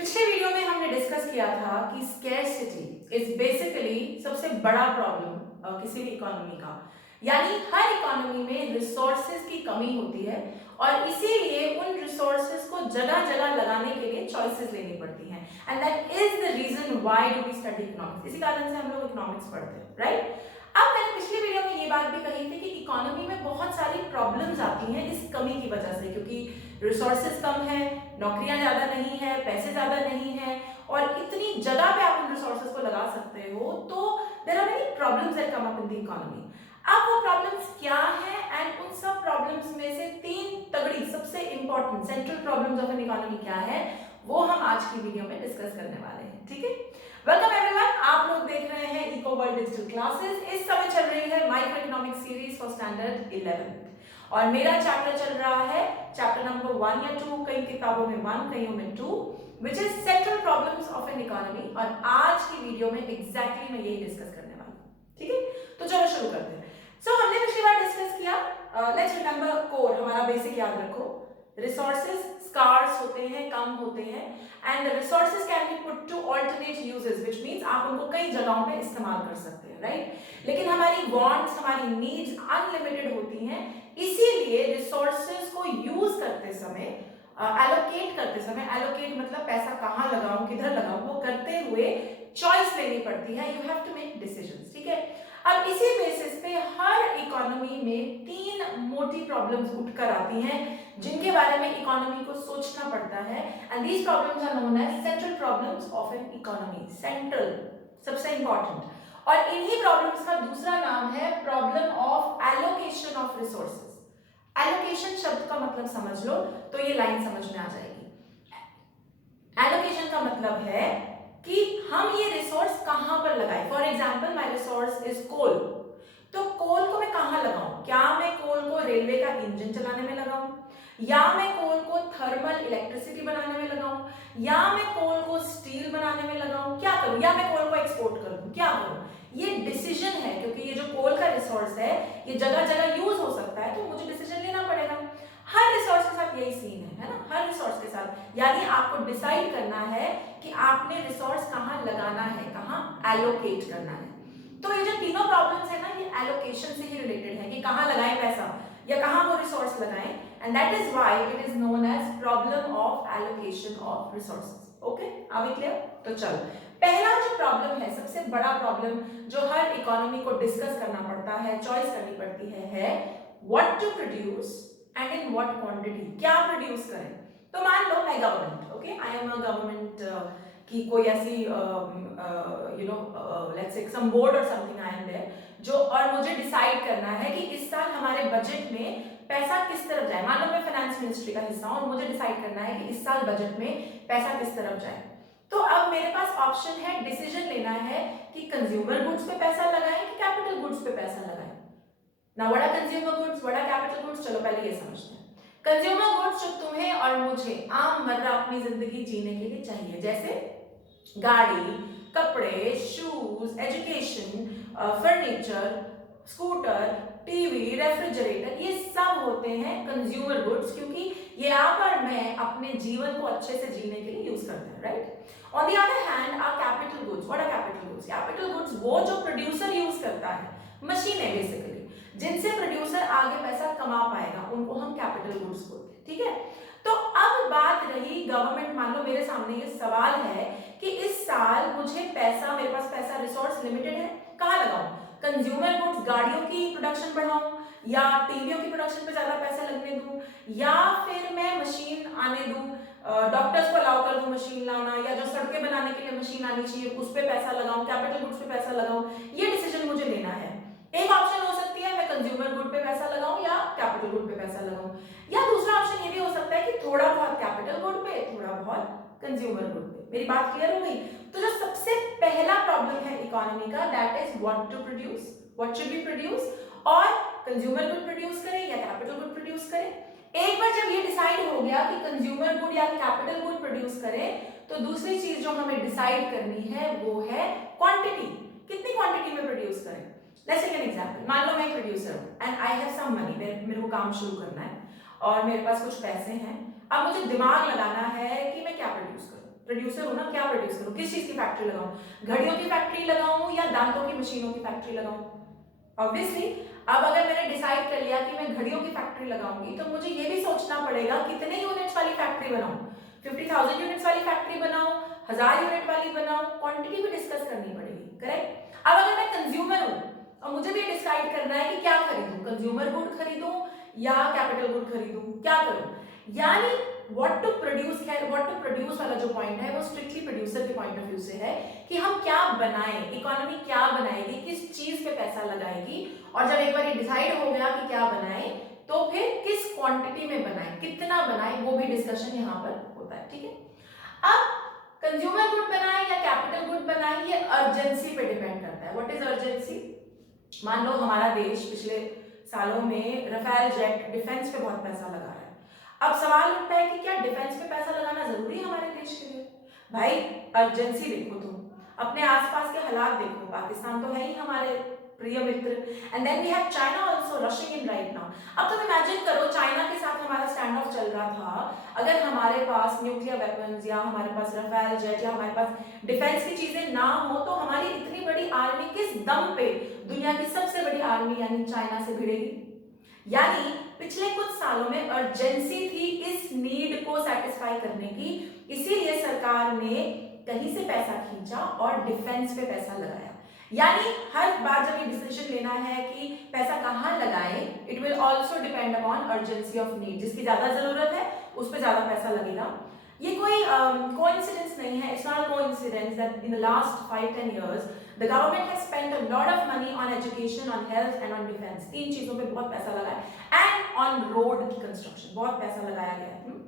पिछले वीडियो में हमने डिस्कस किया था कि स्कैरसिटी इज बेसिकली सबसे बड़ा प्रॉब्लम किसी भी इकोनॉमी का। यानी हर इकोनॉमी में रिसोर्सेज की कमी होती है और इसीलिए उन रिसोर्सेज को जगह जगह लगाने के लिए चॉइसेस लेनी पड़ती हैं। And that is the reason why do we study economics. इसी कारण से हम लोग इकोनॉमिक्स पढ़ते हैं, राइट? अब मैंने पिछले वीडियो में ये बात भी कही थी कि इकोनॉमी में बहुत सारी प्रॉब्लम्स आती हैं इस कमी की वजह से, क्योंकि रिसोर्सेज कम है, नौकरियां ज्यादा नहीं है, पैसे ज्यादा नहीं है और इतनी जगह पे आप उन रिसोर्सेज को लगा सकते हो, तो there are many problems that come up in the economy. अब वो प्रॉब्लम्स क्या है एंड उन सब प्रॉब्लम्स में से तीन तगड़ी सबसे important central problems of an economy क्या है, वो हम आज की वीडियो में डिस्कस करने वाले हैं। ठीक है, वेलकम एवरीवन। आप लोग देख रहे हैं इको वर्ल्ड डिजिटल क्लासेस। इस समय चल रही है micro economics series for standard 11 और मेरा चैप्टर चल रहा है चैप्टर नंबर 1 या 2, कई किताबों में 1, कईयों में 2, which is central problems of an economy. और आज की वीडियो में एग्जैक्टली मैं यही डिस्कस करने वाली हूँ। ठीक है, तो चलो शुरू करते हैं। हमने पिछली बार डिस्कस किया, लेट्स रिमेंबर कोर, हमारा बेसिक याद रखो। रिसोर्सेज स्कार्स होते हैं, कम होते हैं, and the resources can be put to alternate uses, which means आप उनको कई जगहों पे इस्तेमाल कर सकते हैं, राइट? लेकिन हमारी वांट्स, हमारी नीड्स अनलिमिटेड होती हैं, इसीलिए रिसोर्सेज को यूज करते समय, एलोकेट करते समय, एलोकेट मतलब पैसा कहाँ लगाऊं, किधर लगाऊं, वो करते हुए चॉइस लेनी पड़ती है। You have to make decisions. ठीक है, अब इसी बेसिस पे हर इकोनॉमी में तीन मोटी प्रॉब्लम्स उठकर आती हैं जिनके बारे में इकोनॉमी को सोचना पड़ता है, and these problems are known as central problems of an economy. Central सबसे इंपॉर्टेंट। और इन्हीं प्रॉब्लम्स का दूसरा नाम है problem of allocation of resources. Allocation शब्द का मतलब समझ लो तो ये लाइन समझ में आ जाएगी। एलोकेशन का मतलब है कि हम ये रिसोर्स कहां पर लगाएं। For example my resource is coal, तो कोल को मैं कहां लगाऊं? क्या मैं कोल को रेलवे का इंजन चलाने में लगाऊं, या मैं कोल को थर्मल इलेक्ट्रिसिटी बनाने में लगाऊं, या मैं कोल को स्टील बनाने में लगाऊं? क्या करूं? या मैं कोल को एक्सपोर्ट कर दूं? क्या करूं? ये डिसीजन है, क्योंकि ये जो कोल का रिसोर्स है ये जगह जगह यूज हो सकता है, तो मुझे डिसीजन लेना पड़ेगा। हर रिसोर्स के साथ यही सीन है ना? हर रिसोर्स के साथ यानी आपको डिसाइड करना है कि आपने रिसोर्स कहां लगाना है, कहां एलोकेट करना है। तो ये जो तीनों प्रॉब्लम्स है ना, ये एलोकेशन से ही रिलेटेड है कि कहां लगाएं पैसा या कहां वो रिसोर्स लगाएं, and that is why it is known as problem of allocation of resources. Okay, are we clear? तो चलो, पहला जो प्रॉब्लम है, सबसे बड़ा प्रॉब्लम जो हर इकोनॉमी को डिस्कस करना पड़ता है, चॉइस करनी पड़ती है what to produce and in what quantity. क्या प्रोड्यूस करें? तो मान लो मैं government, okay, I am a government की कोई ऐसी लेट्स से सम बोर्ड और समथिंग आई एम देयर, जो और मुझे डिसाइड करना है कि इस साल हमारे बजट में पैसा किस तरफ जाए। मान लो मैं फाइनेंस मिनिस्ट्री का हिस्सा हूं और मुझे डिसाइड करना है कि इस साल बजट में पैसा किस तरफ जाए। तो अब मेरे पास ऑप्शन है, डिसीजन लेना है कि कंज्यूमर गुड्स पे पैसा लगाएं कि कैपिटल गुड्स पे पैसा लगाएं। Now what are consumer goods, what are capital goods? चलो पहले ये समझते हैं। कंज्यूमर गुड्स जो तुम्हें और मुझे आम मर्रा अपनी जिंदगी जीने के लिए चाहिए, जैसे गाड़ी, कपड़े, shoes, education, furniture, scooter, TV, refrigerator, ये सब होते हैं कंज्यूमर गुड्स, क्योंकि ये आप और मैं अपने जीवन को अच्छे से जीने के लिए यूज करते हैं, right? On the other hand are capital goods. What are capital goods? Capital goods वो जो प्रोड्यूसर यूज करता है, मशीनें बेसिकली, जिनसे प्रोड्यूसर आगे पैसा कमा पाएगा, उनको हम कैपिटल गुड्स बोलते हैं। ठीक है, तो अब बात रही गवर्नमेंट, मान लो मेरे सामने ये सवाल है कि इस साल मुझे पैसा, मेरे पास पैसा, रिसोर्स लिमिटेड है, कहां लगाऊं? कंज्यूमर गुड्स, गाड़ियों की प्रोडक्शन बढ़ाऊं, या टीवियों की प्रोडक्शन पे ज्यादा पैसा लगने दूं, या फिर मैं मशीन आने दूं, डॉक्टर्स को अलाउ कर दूं मशीन लाना, या जो सड़कें बनाने के लिए मशीन आनी चाहिए उस पे पैसा लगाऊं, कैपिटल गुड्स पे पैसा लगाऊं? ये डिसीजन मुझे लेना है। एक ऑप्शन हो सकती है मैं कंज्यूमर गुड पे पैसा लगाऊं या कैपिटल गुड पे पैसा लगाऊं, या दूसरा ऑप्शन ये भी हो सकता है कि थोड़ा बहुत कैपिटल गुड पे, थोड़ा बहुत कंज्यूमर गुड पे। मेरी बात क्लियर हो गई? तो जो सबसे पहला प्रॉब्लम है इकोनॉमी का, that is what to produce, what should be produce, और कंज्यूमर गुड प्रोड्यूस करें या कैपिटल गुड प्रोड्यूस करें। एक बार जब ये डिसाइड हो गया कि कंज्यूमर गुड या कैपिटल गुड प्रोड्यूस करें, तो दूसरी चीज जो हमें डिसाइड करनी है वो है क्वांटिटी। कितनी क्वांटिटी में प्रोड्यूस करें? Let's take an example. मान लो मैं प्रोड्यूसर हूँ and I have some money, मेरे को काम शुरू करना है और मेरे पास कुछ पैसे हैं। अब मुझे दिमाग लगाना है कि मैं क्या प्रोड्यूस करूँ। प्रोड्यूसर हूं ना, क्या प्रोड्यूस करूं, किस चीज की फैक्ट्री लगाऊं, घड़ियों की फैक्ट्री लगाऊं या दांतों की मशीनों की फैक्ट्री लगाऊं? ऑब्वियसली अब अगर मैंने डिसाइड कर लिया कि मैं घड़ियों की फैक्ट्री लगाऊंगी तो मुझे ये भी सोचना पड़ेगा कितने यूनिट्स वाली फैक्ट्री बनाऊं, 50,000 यूनिट्स वाली फैक्ट्री बनाऊं, 1000 यूनिट वाली बनाऊं, क्वांटिटी भी डिस्कस करनी पड़ेगी, करेक्ट। अब अगर मैं कंज्यूमर हूं और मुझे भी डिसाइड करना है कि क्या खरीदूं, कंज्यूमर गुड खरीदूं या कैपिटल गुड खरीदूं, क्या करूं? यानी व्हाट टू प्रोड्यूस है, व्हाट टू प्रोड्यूस वाला जो पॉइंट है वो स्ट्रिक्टली प्रोड्यूसर के पॉइंट ऑफ व्यू से है कि हम क्या बनाएं, इकोनॉमी क्या बनाएगी, किस चीज पे पैसा लगाएगी, और जब एक बार ये डिसाइड हो गया कि क्या बनाएं तो फिर किस क्वांटिटी में बनाएं, कितना बनाएं, वो भी डिस्कशन यहाँ पर होता है, ठीक है। अब कंज्यूमर गुड बनाएं या कैपिटल गुड बनाएं ये अर्जेंसी पे डिपेंड करता है। What is urgency? मान लो हमारा देश पिछले सालों में रफेल जेट डिफेंस पे बहुत पैसा लगा रहा है। अब सवाल उठता है कि क्या डिफेंस पे पैसा लगाना जरूरी है हमारे देश के लिए? भाई अर्जेंसी देखो, तुम अपने आसपास के हालात देखो, पाकिस्तान तो है ही हमारे प्रिय मित्र, and then we have China also rushing in right now. अब तुम इमेजिन करो चाइना के साथ हमारा स्टैंड ऑफ चल रहा था, अगर हमारे पास न्यूक्लियर वेपन्स या हमारे पास रफेल जेट या हमारे पास डिफेंस की चीजें ना हो तो हमारी इतनी बड़ी आर्मी किस दम पे दुनिया की सबसे बड़ी आर्मी यानी चाइना से भिड़ेगी? यानी पिछले कुछ सालों में अर्जेंसी थी इस नीड को सेटिस्फाई करने की, इसीलिए सरकार ने कहीं से पैसा खींचा और डिफेंस पे पैसा लगाया। यानी हर बार जब ये डिसीजन लेना है कि पैसा कहां लगाएं, it will also depend upon urgency of need. जिसकी ज्यादा जरूरत है उस पर ज्यादा पैसा लगेगा। ये कोई कोइंसिडेंस नहीं है, it's not coincidence that in the last 5-10 years the government has spent a lot of money on education, on health and on defense। तीन चीजों पे बहुत पैसा लगा है, एंड ऑन रोड की कंस्ट्रक्शन बहुत पैसा लगाया गया है।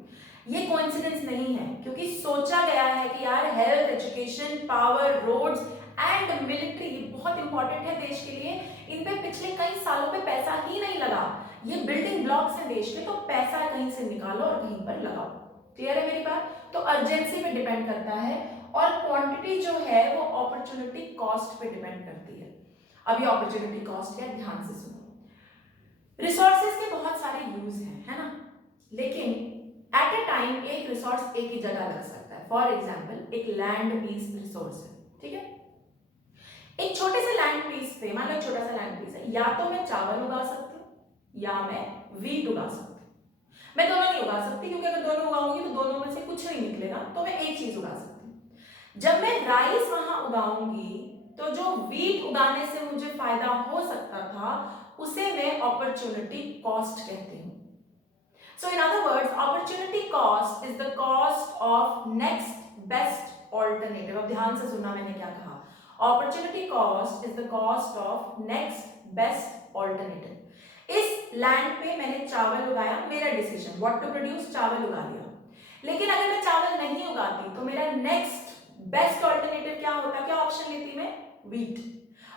ये कोइंसिडेंस नहीं है, क्योंकि सोचा गया है कि यार health, education, power, roads and military बहुत इंपॉर्टेंट है देश के लिए, इन पे पिछले कई सालों पे पैसा ही नहीं लगा। ये बिल्डिंग ब्लॉक्स हैं देश के, तो पैसा कहीं से निकालो और कहीं पर लगाओ। क्लियर है मेरी बात? तो अर्जेंसी पे डिपेंड करता है, और क्वांटिटी जो है वो अपॉर्चुनिटी कॉस्ट पे डिपेंड करती है। अब ये अपॉर्चुनिटी कॉस्ट है, ध्यान से सुनो। रिसोर्सेज के बहुत सारे यूज हैं, है ना, लेकिन एट अ टाइम एक रिसोर्स एक ही जगह लग सकता है। फॉर एग्जाम्पल एक लैंड पीस रिसोर्स है, ठीक है। एक छोटे से लैंड पीस पे, मान लो एक छोटा सा लैंड पीस है, या तो मैं चावल उगा सकती हूँ या मैं वीट उगा सकती हूँ। मैं दोनों नहीं उगा सकती, क्योंकि अगर दोनों उगाऊंगी तो दोनों में से कुछ नहीं निकलेगा, तो मैं एक चीज उगा सकती हूँ। जब मैं राइस वहां उगाऊंगी तो जो वीट उगाने से मुझे फायदा हो सकता था उसे मैं अपॉर्चुनिटी कॉस्ट कहती हूँ। So in other words, opportunity cost is the cost of next best alternative। अब ध्यान से सुनना मैंने क्या कहा। Opportunity cost is the cost of next best alternative। इस लैंड पे मैंने चावल उगाया, मेरा डिसीजन, व्हाट टू प्रोड्यूस, चावल उगा लिया। लेकिन अगर मैं चावल नहीं उगाती तो मेरा नेक्स्ट बेस्ट ऑल्टरनेटिव क्या होता, क्या ऑप्शन लेती मैं? वीट।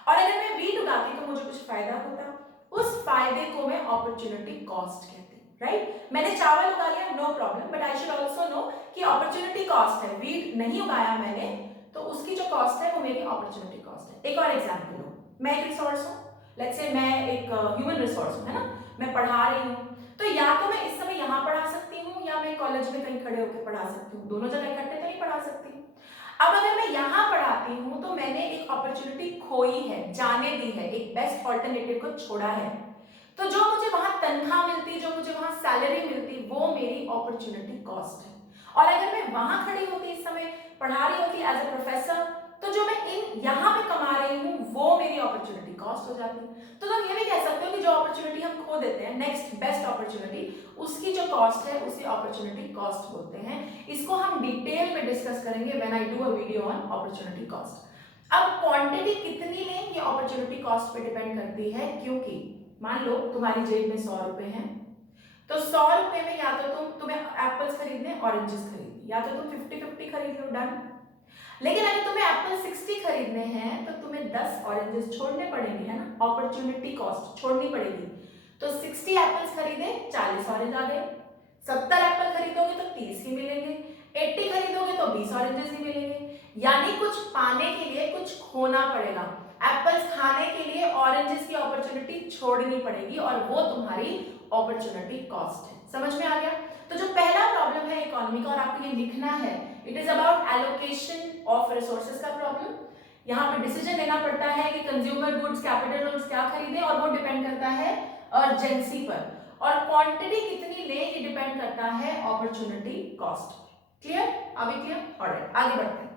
और अगर मैं वीट उगाती तो मुझे कुछ फायदा होता, उस फायदे को मैं अपॉर्चुनिटी कॉस्ट कहती हूँ, राइट। मैंने चावल उगा लिया, no problem, but I should also know कि अपॉर्चुनिटी कॉस्ट है। वीट नहीं उगाया मैंने तो उसकी जो कॉस्ट है वो मेरी अपॉर्चुनिटी कॉस्ट है। एक और एग्जाम्पल लो, मैं एक रिसोर्स हूँ, लेट्स से मैं एक ह्यूमन रिसोर्स हूँ, है ना, मैं पढ़ा रही हूँ, तो या तो मैं इस समय यहाँ पढ़ा सकती हूँ या मैं कॉलेज में कहीं खड़े होकर पढ़ा सकती हूँ, दोनों जगह इकट्ठे तो नहीं पढ़ा सकती। अब अगर मैं यहाँ पढ़ाती हूँ तो मैंने एक अपॉर्चुनिटी खोई है, जाने दी है, एक बेस्ट ऑल्टरनेटिव को छोड़ा है, तो जो मुझे वहां तनख्वाह मिलती, जो मुझे वहां सैलरी मिलती, वो मेरी अपॉर्चुनिटी कॉस्ट है। और अगर मैं वहां खड़ी होती, इस समय पढ़ा रही होती एज ए प्रोफेसर, तो जो मैं इन यहाँ पे कमा रही हूँ वो मेरी अपॉर्चुनिटी कॉस्ट हो जाती है। तो तुम ये भी कह सकते हो कि जो अपॉर्चुनिटी हम खो देते हैं, नेक्स्ट बेस्ट अपॉर्चुनिटी, उसकी जो कॉस्ट है उसे अपॉर्चुनिटी कॉस्ट बोलते हैं। इसको हम डिटेल में डिस्कस करेंगे when I do a video on opportunity cost. अब क्वांटिटी कितनी लें ये अपॉर्चुनिटी कॉस्ट पे डिपेंड करती है, क्योंकि मान लो तुम्हारी जेब में 100 रुपए हैं, तो 100 रुपए में या तो तुम्हें एप्पल्स खरीदने, ऑरेंजेस खरीदने, या तो तुम 50-50 खरीद लो, डन। लेकिन अगर तुम्हें एप्पल 60 खरीदने हैं तो तुम्हें 10 ऑरेंजेस छोड़ने पड़ेंगे, है ना, अपॉर्चुनिटी कॉस्ट छोड़नी पड़ेगी। तो 60 एप्पल्स खरीदे, 40 ऑरेंज आ गए। 70 एप्पल खरीदोगे तो 30 ही मिलेंगे, 80 खरीदोगे तो 20 ऑरेंजेस ही मिलेंगे। यानी कुछ पाने के लिए कुछ खोना पड़ेगा, एप्पल्स खाने के लिए ऑरेंजेस की अपॉर्चुनिटी छोड़नी पड़ेगी, और वो तुम्हारी अपॉर्चुनिटी कॉस्ट है। समझ में आ गया? तो जो पहला प्रॉब्लम है इकोनॉमी का और आपको ये लिखना है, it is about allocation of resources का प्रॉब्लम। यहाँ पे डिसीजन लेना पड़ता है कि कंज्यूमर गुड्स, कैपिटल गुड्स क्या खरीदें, और वो डिपेंड करता है अर्जेंसी पर, और क्वांटिटी कितनी ले ये डिपेंड करता है अपॉर्चुनिटी कॉस्ट। क्लियर? अभी क्लियर? ऑलराइट, आगे बढ़ते हैं।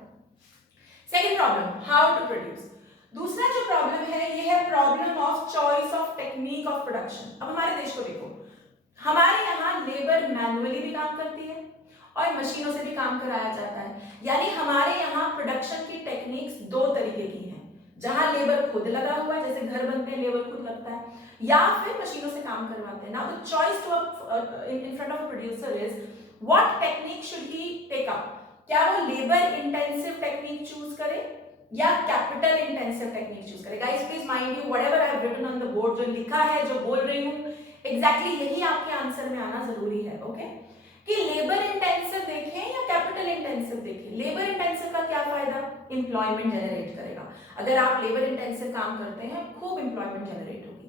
Second problem, how to produce. दूसरा जो प्रॉब्लम है ये है problem of choice of technique of production. अब हमारे देश को देखो, हमारे यहाँ लेबर मैनुअली भी काम करती है और मशीनों से भी काम कराया जाता है, यानी हमारे यहाँ प्रोडक्शन की टेक्निक्स दो तरीके की हैं, जहां लेबर खुद लगा हुआ है, जैसे घर बनते हैं लेबर खुद लगता है, या फिर मशीनों से काम करवाते हैं। Now the choice to in front of a producer is what technique should he take up. क्या वो लेबर इंटेंसिव टेक्निक चूज करे या कैपिटल इंटेंसिव टेक्निक चूज करे? Guys please mind you whatever I have written on the board, जो लिखा है, जो बोल रही हूं, एग्जैक्टली यही आपके आंसर में आना जरूरी है। ओके, कि लेबर इंटेंसिव देखें या कैपिटल इंटेंसिव देखें। लेबर इंटेंसिव का क्या फायदा? एम्प्लॉयमेंट जनरेट करेगा। अगर आप लेबर इंटेंसिव काम करते हैं, खूब एम्प्लॉयमेंट जनरेट होगी।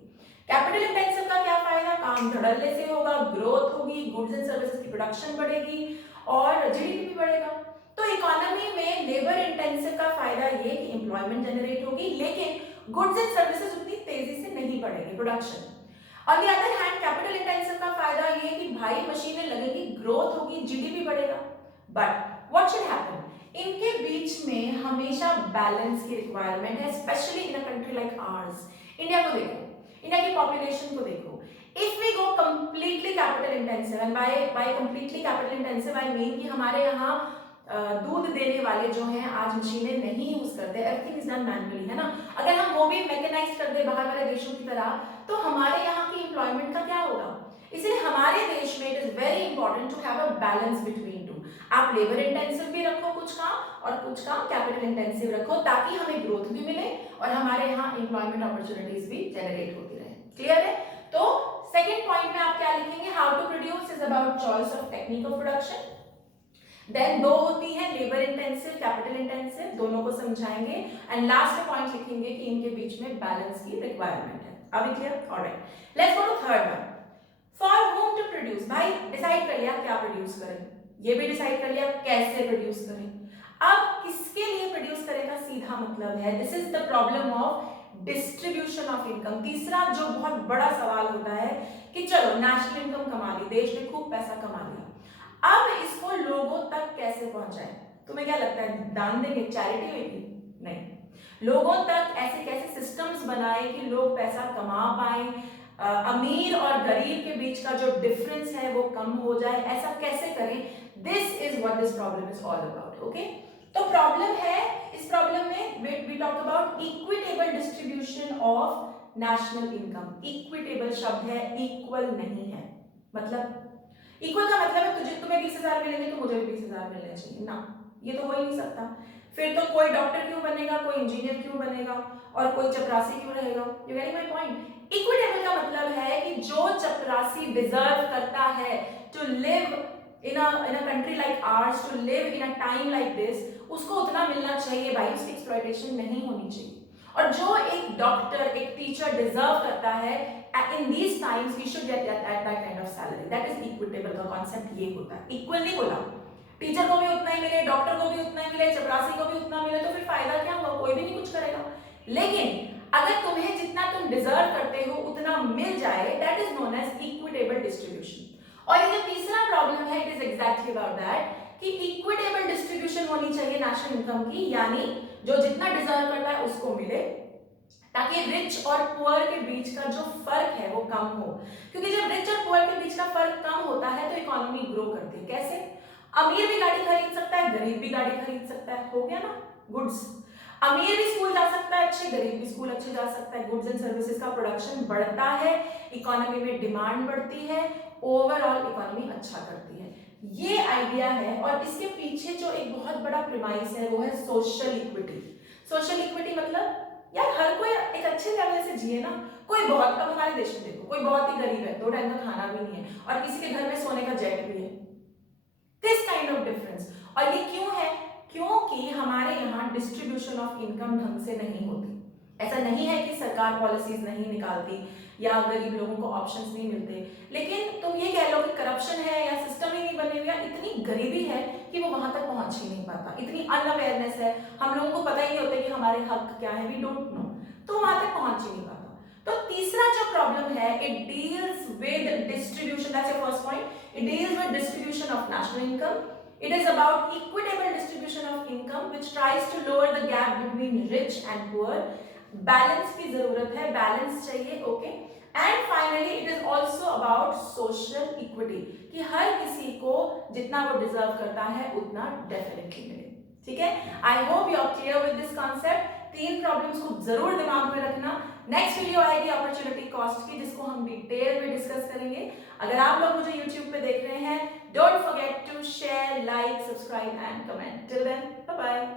कैपिटल इंटेंसिव का क्या फायदा? काम धड़ल्ले से होगा, ग्रोथ होगी, गुड्स एंड सर्विसेज की प्रोडक्शन बढ़ेगी और जीडीपी भी बढ़ेगा। तो इकोनॉमी में लेबर इंटेंसिव का फायदा ये कि एम्प्लॉयमेंट जनरेट होगी, लेकिन गुड्स एंड सर्विसेज उतनी तेजी से नहीं बढ़ेगी production. On the other hand capital intensive का फायदा ये कि भाई मशीनें लगेगी, ग्रोथ होगी, जीडीपी बढ़ेगा। But what should happen? इनके बीच में हमेशा बैलेंस की रिक्वायरमेंट है, specially in a country like ours. India को देखो, इंडिया की पॉपुलेशन को देखो। If we go completely capital intensive, and by completely capital intensive I mean कि हमारे यहाँ दूध देने वाले जो हैं आज मशीनें नहीं यूज करते, एवरीथिंग इज डन मैनुअली, है ना। अगर हम वो भी मैकेनाइज कर दे बाहर वाले देशों की तरह, तो हमारे यहाँ की एम्प्लॉयमेंट का क्या होगा? इसलिए हमारे देश में it is very important to have a balance between two. आप लेबर इंटेंसिव भी रखो कुछ काम, और कुछ काम कैपिटल इंटेंसिव रखो, ताकि हमें ग्रोथ भी मिले और हमारे यहाँ एम्प्लॉयमेंट अपॉर्चुनिटीज भी जनरेट होती रहे। क्लियर है? तो सेकेंड पॉइंट में आप क्या लिखेंगे? How to produce is about choice of technique of production. Then दो होती है, लेबर इंटेंसिव, कैपिटल इंटेंसिव, दोनों को समझाएंगे, एंड लास्ट पॉइंट लिखेंगे कि इनके बीच में बैलेंस की रिक्वायरमेंट है। अभी clear? Alright, let's go to third one, for whom to produce. भाई डिसाइड कर लिया क्या प्रोड्यूस करें, ये भी डिसाइड कर लिया कैसे प्रोड्यूस करें। अब किसके लिए प्रोड्यूस करें का सीधा मतलब है, this is the problem of distribution of income. तीसरा जो बहुत बड़ा सवाल होता है कि चलो नेशनल इनकम कमा ली, देश ने खूब पैसा कमा लिया, अब इसको लोगों तक कैसे पहुंचाएं? तुम्हें क्या लगता है, दान देंगे, चैरिटी होगी? नहीं, लोगों तक ऐसे कैसे सिस्टम्स बनाए कि लोग पैसा कमा पाए, अमीर और गरीब के बीच का जो डिफरेंस है वो कम हो जाए, ऐसा कैसे करें? This is what this problem is all about. Okay, तो प्रॉब्लम है, इस प्रॉब्लम में we talk about equitable distribution of national income. Equitable शब्द है, इक्वल नहीं है। मतलब इक्वल का मतलब है तुम्हें 20,000 मिलेंगे तो मुझे भी 20,000 मिलने चाहिए ना, ये तो हो ही नहीं सकता। फिर तो कोई डॉक्टर क्यों बनेगा, कोई इंजीनियर क्यों बनेगा, और कोई चपरासी क्यों रहेगा? You getting my point? Equitable का मतलब है कि जो चपरासी डिजर्व करता है to live in a country like ours, to live in a time like this, उसको उतना मिलना चाहिए भाई, उसकी एक्सप्लॉयटेशन नहीं होनी चाहिए। और जो एक डॉक्टर, एक टीचर डिजर्व करता है in these times we should get that kind of salary. That is equitable का concept ये होता है। equal नहीं बोला, टीचर को भी उतना ही मिले, डॉक्टर को भी उतना ही मिले, चपरासी को भी उतना मिले, तो फिर फायदा क्या होगा? कोई भी नहीं कुछ करेगा। लेकिन अगर तुम्हें जितना तुम डिजर्व करते हो उतना मिल जाए, that is known as equitable distribution. और ये जो तीसरा प्रॉब्लम है, it is exactly about that कि इक्विटेबल डिस्ट्रीब्यूशन होनी चाहिए नेशनल इनकम की, यानी जो जितना डिजर्व करता है उसको मिले, ताकि रिच और पुअर के बीच का जो फर्क है वो कम हो। क्योंकि जब रिच और पुअर के बीच का फर्क कम होता है तो इकोनॉमी ग्रो करती है। कैसे? अमीर भी गाड़ी खरीद सकता है, गरीब भी गाड़ी खरीद सकता है, हो गया ना गुड्स। अमीर भी स्कूल जा सकता है अच्छे, गरीब भी स्कूल अच्छे जा सकता है, गुड्स एंड सर्विसेज का प्रोडक्शन बढ़ता है, इकोनॉमी में डिमांड बढ़ती है, ओवरऑल इकोनॉमी अच्छा करती है। ये आइडिया है, और इसके पीछे जो एक बहुत बड़ा प्रीमाइस है वो है सोशल इक्विटी। सोशल इक्विटी मतलब यार हर कोई एक अच्छे लेवल से जिए ना। कोई बहुत, अब हमारे देश में देखो, कोई बहुत ही गरीब है, 2 टाइम का खाना भी नहीं है, और किसी के घर में सोने का जेट भी है। This kind of difference. और ये क्यों है? क्योंकि हमारे यहाँ डिस्ट्रीब्यूशन ऑफ इनकम ढंग से नहीं होती। ऐसा नहीं है कि सरकार पॉलिसीज नहीं निकालती, या गरीब लोगों को ऑप्शंस नहीं मिलते। लेकिन तुम ये कह लो कि करप्शन है या सिस्टम ही नहीं बने हुए या इतनी गरीबी है कि वो वहां तक पहुंच ही नहीं पाता, इतनी अनअवेयरनेस है, हम लोगों को पता ही नहीं होता कि हमारे हक क्या है, वी डोंट नो, तो वहां तक पहुंच ही नहीं पाता। तो तीसरा जो प्रॉब्लम है, it deals with distribution, that's your first point, it deals with distribution of national income. It is about equitable distribution of income which tries to lower the gap between rich and poor. Balance की जरूरत है, balance चाहिए, okay? And finally, it is also about social equity कि हर किसी को जितना वो deserve करता है उतना डेफिनेटली मिले, ठीक है? I hope you are clear with this concept. 3 problems को जरूर दिमाग में रखना। नेक्स्ट वीडियो आएगी अपॉर्चुनिटी कॉस्ट की, जिसको हम डिटेल में डिस्कस करेंगे। अगर आप लोग मुझे यूट्यूब पे देख रहे हैं, don't forget to share, like, subscribe and comment. Till then, bye bye.